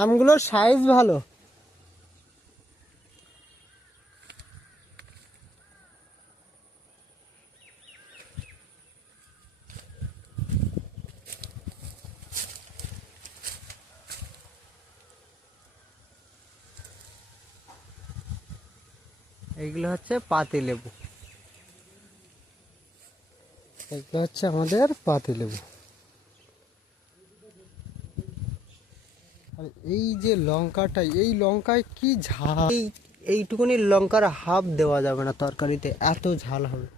আমগুলোর size ভালো। এইগুলো হচ্ছে পাতিলেবু, এগুলো হচ্ছে আমাদের পাতিলেবু। আর এই যে লঙ্কাটা, এই লঙ্কায় কি ঝাল! এইটুকুনি লঙ্কার হাফ দেওয়া যাবে না তরকারিতে, এত ঝাল হবে।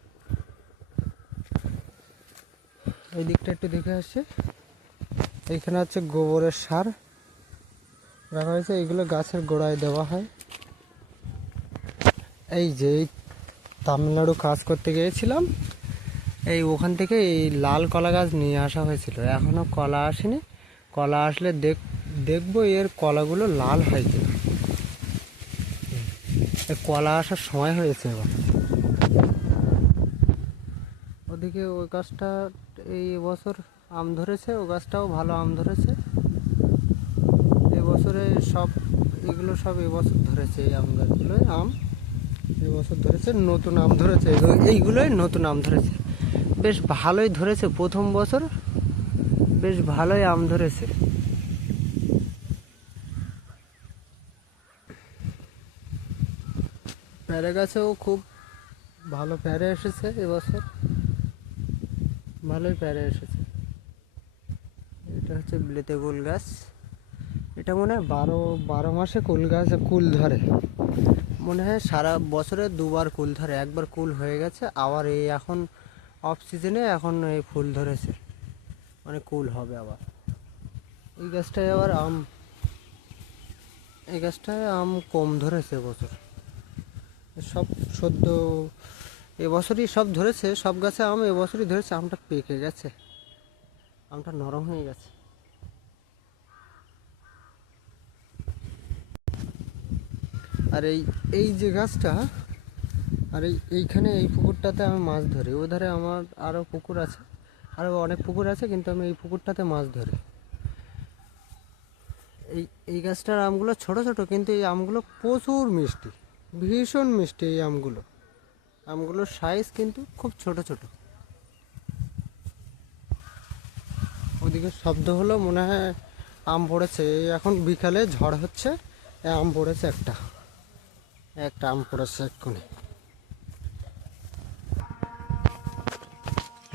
এই দিকটা একটু দেখে আসছে, এইখানে হচ্ছে গোবরের সার রাখা হয়েছে, এইগুলো গাছের গোড়ায় দেওয়া হয়। এই যে তামিলনাড়ু কাজ করতে গিয়েছিলাম, এই ওখান থেকে এই লাল কলা গাছ নিয়ে আসা হয়েছিল, এখনো কলা আসেনি। কলা আসলে দেখবো এর কলাগুলো লাল হয় কিনা। কলা আসার সময় হয়েছে এবার। ওদিকে ওই গাছটা এই বছর আম ধরেছে, ও গাছটাও ভালো আম ধরেছে এবছরে। এগুলো সব এবছর ধরেছে, এই আম গাছগুলোই আম এবছর ধরেছে, নতুন আম ধরেছে, এইগুলোই নতুন আম ধরেছে। বেশ ভালোই ধরেছে, প্রথম বছর বেশ ভালোই আম ধরেছে। পেয়ারা গাছেও খুব ভালো পেয়ারা এসেছে এবছর, ভালোই পেয়ারা এসেছে। এটা হচ্ছে বিলেতে কুল গাছ, এটা মনে হয় বারো মাসে কুল ধরে, মনে হয় সারা বছরে দুবার কুল ধরে। একবার কুল হয়ে গেছে, আবার এই এখন অফ সিজনে এখন এই ফুল ধরেছে, মানে কুল হবে আবার। এই গাছটায় আবার এই গাছটায় আম কম ধরেছে এবছর, সব সদ্য এবছরই সব ধরেছে, সব গাছে আম এবছরই ধরেছে। আমটা পেকে গেছে, আমটা নরম হয়ে গেছে। আর এই যে গাছটা, আর এইখানে এই পুকুরটাতে আমি মাছ ধরি। ওধারে আমার আরও পুকুর আছে, আরও অনেক পুকুর আছে, কিন্তু আমি এই পুকুরটাতে মাছ ধরি। এই গাছটার আমগুলো ছোট ছোট, কিন্তু এই আমগুলো প্রচুর মিষ্টি, ভীষণ মিষ্টি। এই আমগুলোর সাইজ কিন্তু খুব ছোট ছোট। ওদিকে শব্দ হলো, মনে হয় আম পড়েছে। এখন বিকালে ঝড় হচ্ছে, আম পড়েছে, একটা আম পড়েছে এক্ষুনি।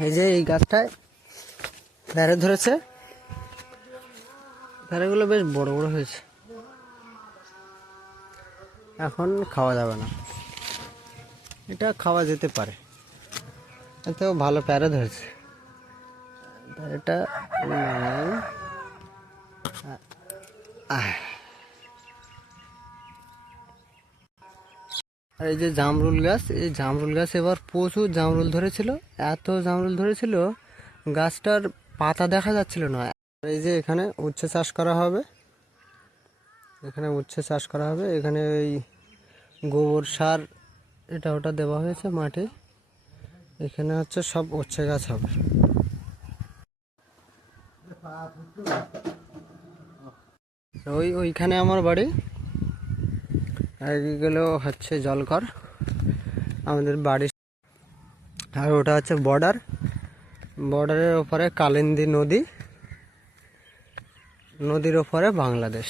এই যে এই গাছটায় পেয়ারা ধরেছে, পেয়ারাগুলো বেশ বড় বড় হয়েছে, এখন খাওয়া যাবে না, এটা খাওয়া যেতে পারে, এতেও ভালো পেয়ারা ধরেছে। এটা আর এই যে জামরুল গাছ, এই জামরুল গাছ এবার প্রচুর জামরুল ধরেছিল, এত জামরুল ধরেছিল গাছটার পাতা দেখা যাচ্ছিল না। এই যে এখানে উচ্ছে চাষ করা হবে, এখানে এই গোবর সার এটা ওটা দেওয়া হয়েছে মাঠে। এখানে হচ্ছে সব উচ্ছে গাছ হবে। ওইখানে আমার বাড়ি, এইগুলো হচ্ছে জলকর আমাদের বাড়ি। আর ওটা হচ্ছে বর্ডারের ওপরে কালিন্দী নদীর ওপরে বাংলাদেশ।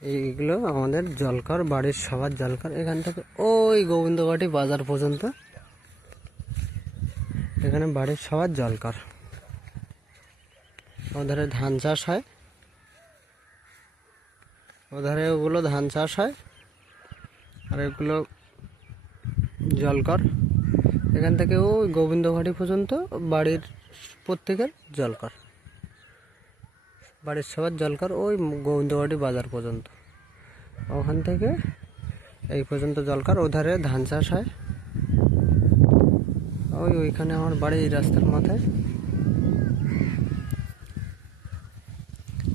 এইগুলো আমাদের জলকর, বাড়ির সবার জলকর। এখান থেকে ওই গোবিন্দবাটি বাজার পর্যন্ত এখানে বাড়ির সবার জলকর। ওধারে ধান চাষ হয়, ওধারে ওগুলো ধান চাষ হয়, আর এগুলো জলকর। এখান থেকে ওই গোবিন্দবাটি পর্যন্ত বাড়ির প্রত্যেকের জলকর, বাড়ির সবার জলকর। ওই গোবিন্দবাটি বাজার পর্যন্ত, ওখান থেকে এই পর্যন্ত জলকর। ওধারে ধান চাষ হয়। ওইখানে আমার বাড়ি, এই রাস্তার মাথায়।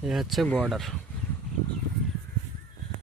এই হচ্ছে বর্ডার।